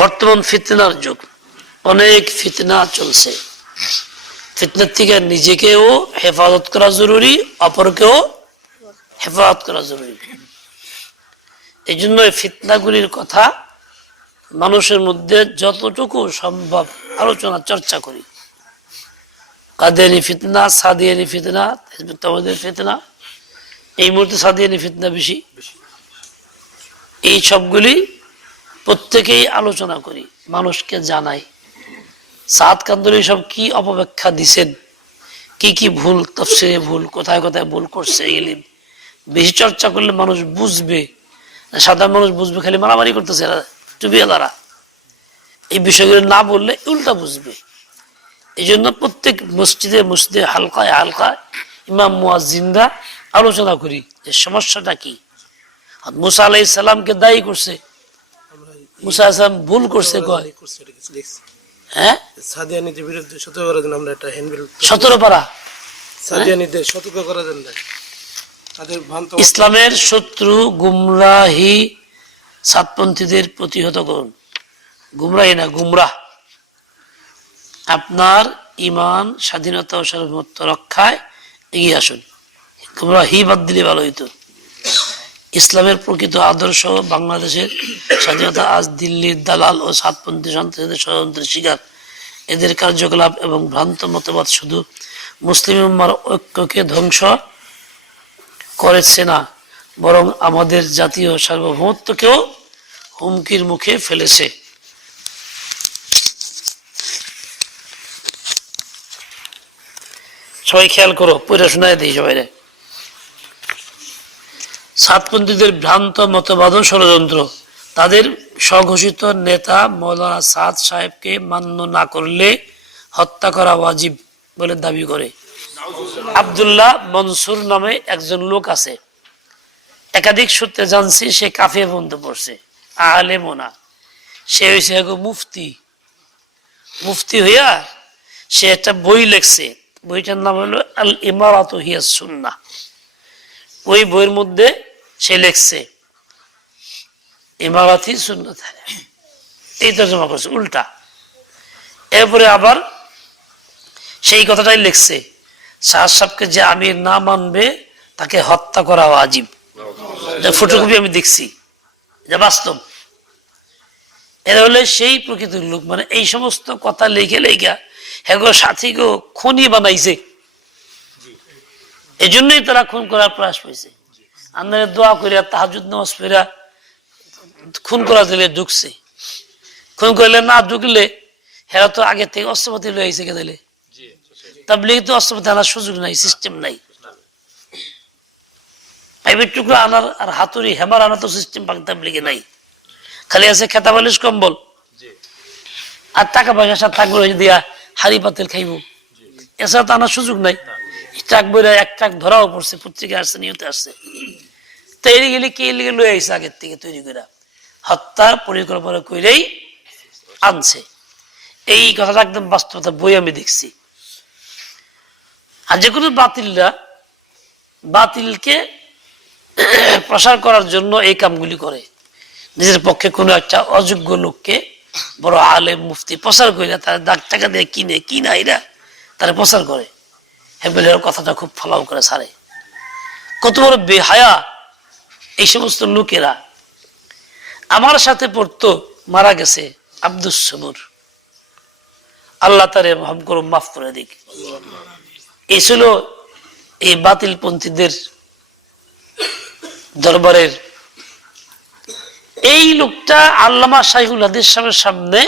বর্তমান ফিতনার যুগ। অনেক ফিতনা চলছে। ফিতনার থেকে নিজেকেও হেফাজত করা জরুরি, অপরকেও হেফাজত করা জরুরি। এই জন্য ফিতনাগুলির কথা মানুষের মধ্যে যতটুকু সম্ভব আলোচনা, চর্চা করি। কাদিয়ানি ফিতনা, সাদিয়ানি ফিতনা তোমাদের ফিতনা, এই মুহূর্তে সাদিয়ানি ফিতনা বেশি। এই সবগুলি প্রত্যেকেই আলোচনা করি, মানুষকে জানাই। সাত কান্দুরি সব কি অপব্যাখ্যা দিছেন? কি কি ভুল তফসিরে ভুল, কোথায় কোথায় ভুল করছে এগুলি? বেশি চর্চা করলে মানুষ বুঝবে। সাধারণ মানুষ বুঝবে, খালি মারামারি করতেছে এরা টুবিয়ালারা এই বিষয়গুলো না বললে উল্টা বুঝবে। এই জন্য প্রত্যেক মসজিদে মসজিদে হালকায় হালকায় ইমাম মুয়াজিনরা আলোচনা করি যে সমস্যাটা কি। মুসা আলাই সালামকে দায়ী করছে। মুসা ভুল করছে কয়? হ্যাঁ? সাদিয়ানিদের বিরুদ্ধে সতর্ক করার জন্য আমরা একটা হ্যান্ডবিল সতেরো পারা। সাদিয়ানিদের সতর্ক করার জন্য ইসলামের শত্রু গুমরাহি সাতপন্থীদের প্রতিহত করুন। গুমরাহি না গুমরাহ। আপনার ইমান স্বাধীনতা ও সার্বভৌমত্ব রক্ষায় এগিয়ে আসুন। গুমরাহি বাদ দিলে ভালো হইতো। ইসলামের প্রকৃত আদর্শ বাংলাদেশের স্বাধীনতা আজ দিল্লির দালাল ও সাতপন্থী সন্ত্রাসীদের ষড়যন্ত্রের শিকার। এদের কার্যকলাপ এবং ভ্রান্ত মতবাদ শুধু মুসলিম উম্মার ঐক্যকে ধ্বংস করেছে না, বরং আমাদের জাতীয় সার্বভৌমত্বকেও হুমকির মুখে ফেলেছে। সবাই খেয়াল করো, পড়ে শোনায় দিই সবাই সাতপন্থীদের ভ্রান্ত মতবাদ ষড়যন্ত্র। তাদের স্বঘোষিত নেতা মৌলানা সাদ সাহেবকে মান্য না করলে হত্যা করা ওয়াজিব বলে দাবি করে। আবদুল্লাহ মনসুর নামে একজন লোক আছে। একাধিক সূত্রে জানছি সে কাফিয়া বন্ধ পড়ছে আহলে মোনা সে হয়েছে মুফতি। মুফতি হইয়া সে একটা বই লেখছে। বইটার নাম হলো আল ইমারাত হিয়া সুন্না ওই বইয়ের মধ্যে সে লেখছে। ইমারাতি সুন্নত। এই তর্জমা করছে উল্টা। এরপরে আবার সেই কথাটাই লিখছে শাহ সাহেবকে যে আমির না মানবে তাকে হত্যা করা আজীব ফটোকপি আমি দেখছি যা বাস্তব। এরা হলে সেই প্রকৃতির লোক মানে এই সমস্ত কথা লিখে লেখা হ্যাগো সাথীকে খনি বানাইছে। এই জন্যই তারা খুন করার প্রয়াস পেয়েছে আমাদের দোয়া করিয়া তাহাজুদ নামাজ ফেরা খুন করা দিলে ঢুকছে। খুন করলে না ঢুকলে হেরা তো আগে থেকে অস্ত্রপাতি লয়ে আইছে কে দিলে তাবলিগে তো অস্ত্রপাতি আনার সুযোগ নাই সিস্টেম নাই। পাইপের টুকরো আনার আর হাতুড়ি হেমার আনার তো সিস্টেম পাক তাবলিগে নাই। খালি আছে খেতা বালিশ কম্বল। আর টাকা পয়সা থাকবে দিয়া হাড়ি পাতিল খাইব। এছাড়া তো আনার সুযোগ নাই। ট্রাক বইরা এক ট্রাক ধরাও পড়ছে পত্রিকা আসছে নিয়তে আসছে। তৈরি গেলে কে লিগে লয়ে আইসে আগের থেকে তৈরি করে হত্যার পরিকল্পনা করেই আনছে এই কথাটা একদম বাস্তবতা বই আমি দেখছি আর যে কোনো বাতিলরা বাতিলকে প্রসার করার জন্য এই কামগুলি করে নিজের পক্ষে কোনো একটা অযোগ্য লোককে বড় আলে মুফতি প্রচার করে তারা দাগ টাকা দিয়ে কিনে কিনা এরা তারা প্রচার করে হেবেলের কথাটা খুব ফলাও করে সারে কত বড় বেহায়া এই সমস্ত লোকেরা আমার সাথে পড়তো, মারা গেছে আব্দুস সবুর আল্লাহ তারে রহম করো মাফ করে দিক। এই ছিল এই বাতিল পন্থীদের দরবারের। এই লোকটা আল্লামা শাহিকুল হাদিস সাহেবের সামনে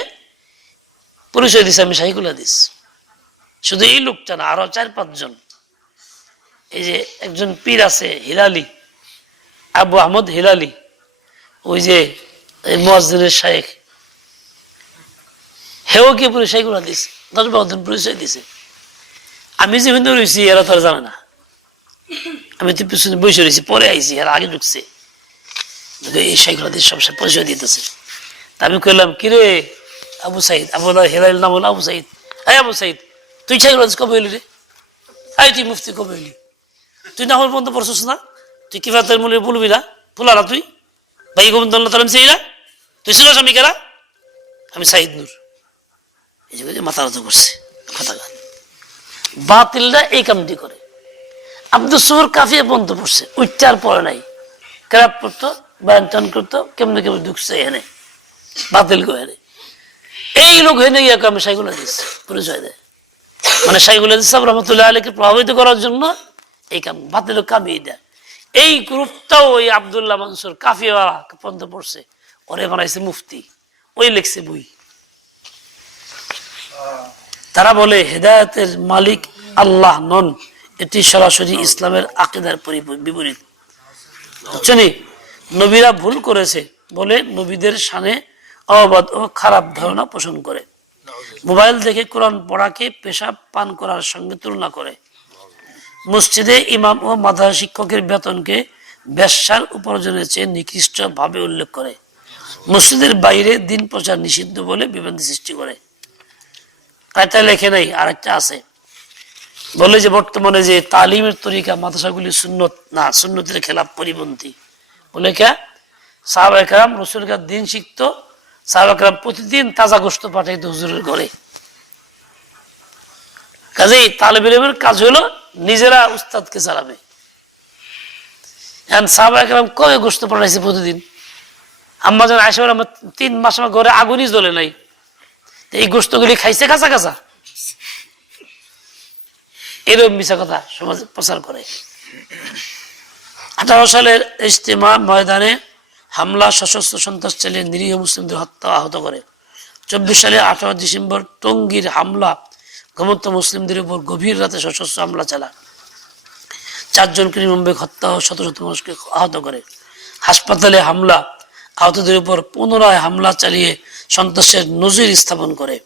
পরিচয় দিছে আমি শাহিকুল হাদিস। শুধু এই লোকটা না, আরও চার পাঁচজন। এই যে একজন পীর আছে, হিলালি। আবু আহমদ হিলালি, ওই যে মসজিদের শাহেখ হেও কি পরিচয় করে দিছে? দশ বারো পরিচয় দিছে। আমি যে হিন্দু রয়েছি, এরা তো আর জানে না। আমি তো পিছনে বসে রয়েছি, পরে আইছি, এরা আগে ঢুকছে। এই শাইকুল হাদিস সব সব পরিচয় দিতেছে। তা আমি কইলাম, কিরে আবু সাইদ? আবু হেলাইল নাম হলো আবু সাইদ। এই আবু সাইদ, তুই শাইকুল হাদিস কবে হইলি রে? আই তুই মুফতি, কবে হইলি? তুই না হল বন্ধ পড়ছিস না? তুই কিবা তোর মূল্য বলবি না? ফুলা না তুই? ভাই, গোবিন্দ তালাম সেইরা? তুই ছিল স্বামী কেরা? আমি সাইদ নূর। এই যে মাথা রত করছে। কথা বাতিলরা এই কামটি করে। আব্দুল সুমর কাফিয়া বন্ধ পড়ছে উচ্চার পরে নাই। ক্রাপ করতো, বায়ান করতো, কেমনে কেমন ঢুকছে এনে বাতিল করে এই লোক এনে গিয়ে আমি সাইগুলো দিচ্ছি পরিচয় দেয়। মানে সাইগুল ইসলাম রহমতুল্লাহ আলীকে প্রভাবিত করার জন্য এই কাম বাতিল কামিয়ে দেয়। এই গ্রুপটাও ওই আবদুল্লাহ মানসুর কাফিওয়ালা পর্যন্ত পড়ছে। ওরে বানাইছে মুফতি। ওই লিখছে বই। তারা বলে, হেদায়তের মালিক আল্লাহ নন। এটি সরাসরি ইসলামের আকিদার পরি- বিপরীত। বুঝছেন নবীরা ভুল করেছে বলে নবীদের সানে অবাধ ও খারাপ ধারণা পোষণ করে। মোবাইল দেখে কোরআন পড়াকে পেশাব পান করার সঙ্গে তুলনা করে। মসজিদে ইমাম ও মাদ্রাসা শিক্ষকের বেতনকে ব্যবসার উপার্জনের চেয়ে নিকৃষ্ট ভাবে উল্লেখ করে। মসজিদের বাইরে দিন প্রচার নিষিদ্ধ বলে বিভ্রান্তি সৃষ্টি করে। এটা লেখে নাই, আরেকটা আছে। বলে যে বর্তমানে যে তালিমের তরিকা মাদ্রাসাগুলি সুন্নত, না, সুন্নতের খেলাফ পরিপন্থী। বলে কে? সাহাব একরাম রসুলকার দিন শিখত সাহাব একরাম প্রতিদিন তাজা গোস্ত পাঠাইতো হুজুরের ঘরে। কাজেই তালেব ইলমের কাজ হলো, নিজেরা উস্তাদকে চালাবে এখন সাহাবা একরাম কবে গোস্ত পাঠাইছে প্রতিদিন? আম্মা যেন আয়সা আমার তিন মাস আমার ঘরে আগুনই জ্বলে নাই। এই গোস্তগুলি খাইছে কাঁচা কাঁচা? এরকম মিশা কথা সমাজে প্রচার করে। আঠারো সালের ইজতেমা ময়দানে হামলা, সশস্ত্র সন্ত্রাস চালিয়ে নিরীহ মুসলিমদের হত্যা আহত করে। চব্বিশ সালে আঠারো ডিসেম্বর টঙ্গীর হামলা ঘমত্ত মুসলিমদের উপর গভীর রাতে সশস্ত্র হামলা চালায়। চারজনকে নির্মমভাবে হত্যা ও শত শত মানুষকে আহত করে। হাসপাতালে হামলা, আহতদের উপর পুনরায় হামলা চালিয়ে সন্ত্রাসের নজির স্থাপন করে।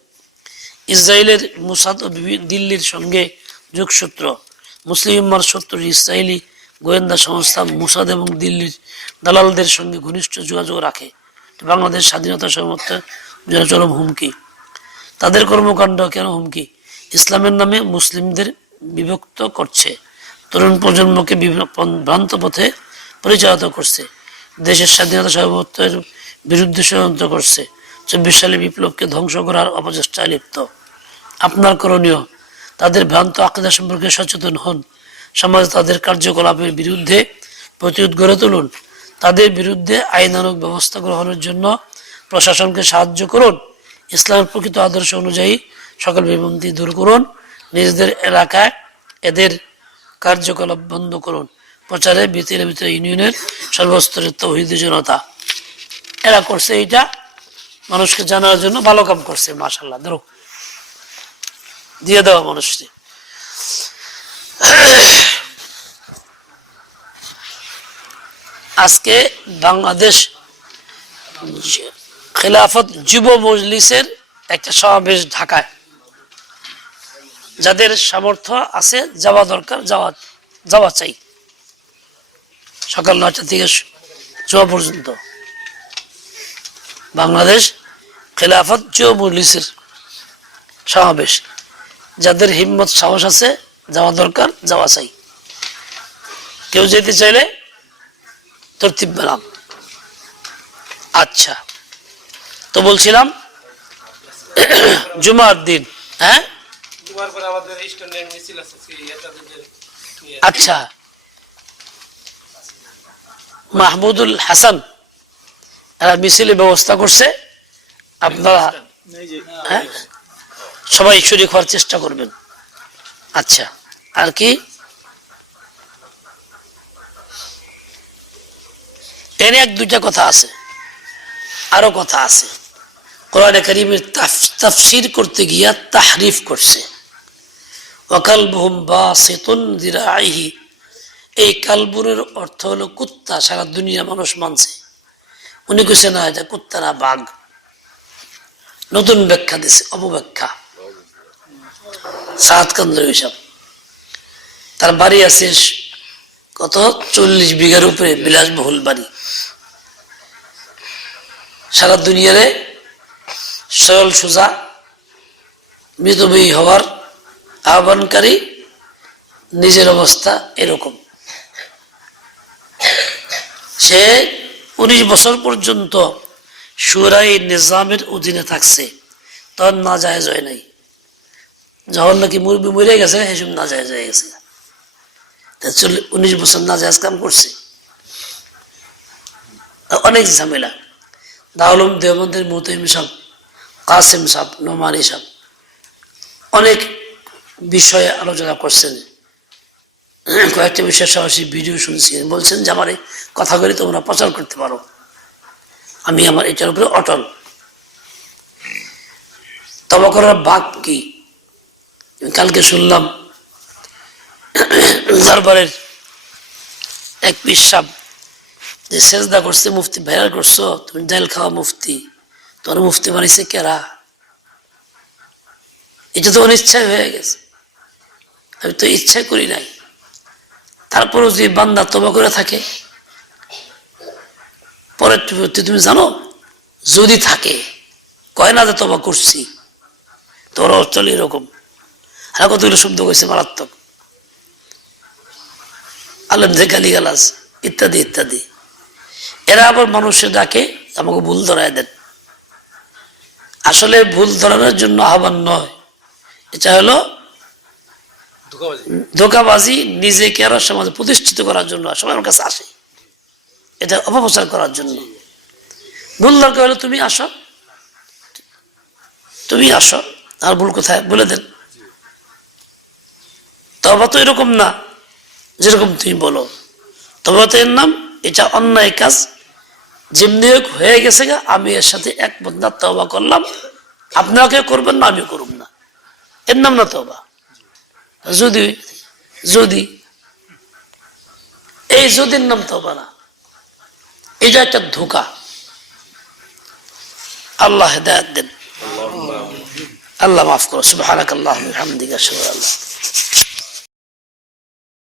ইসরায়েলের মুসাদ ও দিল্লির সঙ্গে যোগসূত্র। মুসলিম উম্মার শত্রু ইসরায়েলি গোয়েন্দা সংস্থা মুসাদ এবং দিল্লির দালালদের সঙ্গে ঘনিষ্ঠ যোগাযোগ রাখে। বাংলাদেশ স্বাধীনতা সমর্থ যেন চরম হুমকি। তাদের কর্মকাণ্ড কেন হুমকি? ইসলামের নামে মুসলিমদের বিভক্ত করছে। তরুণ প্রজন্মকে ভ্রান্ত পথে পরিচালিত করছে। দেশের স্বাধীনতা সার্বভৌমত্বের বিরুদ্ধে ষড়যন্ত্র করছে। চব্বিশ সালে বিপ্লবকে ধ্বংস করার অপচেষ্টায় লিপ্ত। আপনার করণীয়, তাদের ভ্রান্ত আকিদা সম্পর্কে সচেতন হন। সমাজে তাদের কার্যকলাপের বিরুদ্ধে প্রতিরোধ গড়ে তুলুন। তাদের বিরুদ্ধে আইনানুগ ব্যবস্থা গ্রহণের জন্য প্রশাসনকে সাহায্য করুন। ইসলামের প্রকৃত আদর্শ অনুযায়ী সকল বিভ্রান্তি দূর করুন। নিজেদের এলাকায় এদের কার্যকলাপ বন্ধ করুন। প্রচারে ভিতরে ভিতরে ইউনিয়নের সর্বস্তরের জনতা। এরা করছে এটা মানুষকে জানার জন্য ভালো কাম করছে মাশাল্লাহ ধরো, দিয়ে দেওয়া মানুষকে। আজকে বাংলাদেশ খেলাফত যুব মজলিসের একটা সমাবেশ ঢাকায়। যাদের সামর্থ্য আছে, যাওয়া দরকার, যাওয়া যাওয়া চাই। সকাল নয়টা থেকে শু- পর্যন্ত। বাংলাদেশ খেলাফত যুব মজলিসের সমাবেশ। যাদের হিম্মত, সাহস আছে, যাওয়া দরকার, যাওয়া চাই। কেউ যেতে চাইলে তরতিব পেলাম আচ্ছা। তো বলছিলাম, জুমার দিন হ্যাঁ? মিছিল। আচ্ছা। মাহমুদুল হাসান এরা মিছিলের ব্যবস্থা করছে। আপনারা হ্যাঁ? সবাই শরীর হওয়ার চেষ্টা করবেন। আচ্ছা আর কি? এনে এক দুইটা কথা আছে। আরও কথা আছে। কোরআনে করিমের তাফসির করতে গিয়া তাহরিফ করছে। ওয়াকালবুহুম বাসিতুন যিরাইহি এই কালবুরের অর্থ হলো কুত্তা, সারা দুনিয়া মানুষ মানছে। উনি কইছে, না, এটা কুত্তা না, বাঘ। নতুন ব্যাখ্যা দিছে, অপব্যাখ্যা। সাত কান্দ্র হিসাব তার বাড়ি আছে কত? চল্লিশ বিঘার উপরে, বিলাসবহুল বাড়ি। সারা দুনিয়ারে সরল সোজা মৃতবয়ী হওয়ার আহ্বানকারী নিজের অবস্থা এরকম। সে উনিশ বছর পর্যন্ত সুরাই নিজামের অধীনে থাকছে, তখন না যায় হয় নাই। যখন নাকি মুরবি মরে গেছে সেসব না যায় হয়ে গেছে। উনিশ বছর না যায় কাম করছে। অনেক ঝামেলা। দাউলম, দেওবন্দের মুতহিম সাহ কাসেম সাহ নোমানি সাহ অনেক বিষয়ে আলোচনা করছেন। কয়েকটা বিষয় সরাসরি ভিডিও শুনছেন বলছেন যে, আমার এই কথাগুলি তোমরা প্রচার করতে পারো। আমি আমার এটার উপরে অটল। তবা করার বাক কি? কালকে শুনলাম, দরবারের এক পিসাব যে সেজদা করছে, মুফতি ভাইরাল করছ, তুমি ডাইল খাওয়া মুফতি। তোমার মুফতি বানিয়েছে কেরা? এটা তো অনিচ্ছায় হয়ে গেছে। আমি তো ইচ্ছা করি নাই। তারপরেও যদি বান্দা তবা করে থাকে, পরের তুমি জানো, যদি থাকে, কয় না যে তবা করছি, তোর চলে এরকম। আর কতগুলো শব্দ কইছে মারাত্মক। আলম যে গালি গালাজ ইত্যাদি ইত্যাদি। এরা আবার মানুষের ডাকে আমাকে ভুল ধরায় দেন। আসলে ভুল ধরানোর জন্য আহ্বান নয়। এটা হলো ধোকাবাজি। নিজেকে আরও সমাজে প্রতিষ্ঠিত করার জন্য সবার কাছে আসে। এটা অপপ্রচার করার জন্য। ভুল দরকার হলো তুমি আসো। তুমি আসো। আর ভুল কোথায় বলে দেন। তবা তো এরকম না যেরকম তুমি বলো। তবা তো এর নাম এটা অন্যায় কাজ। যেমনি হয়ে গেছে গা আমি এর সাথে এক বন্ধা তবা করলাম। আপনাকে করবেন না আমি করব না। এর নাম না তবা। যদি যদি, এই যদির নাম তবা না, এটা একটা ধোকা। আল্লাহ হেদায়ত দেন। আল্লাহ মাফ করো। সুবাহ আল্লাহ আল্লাহ।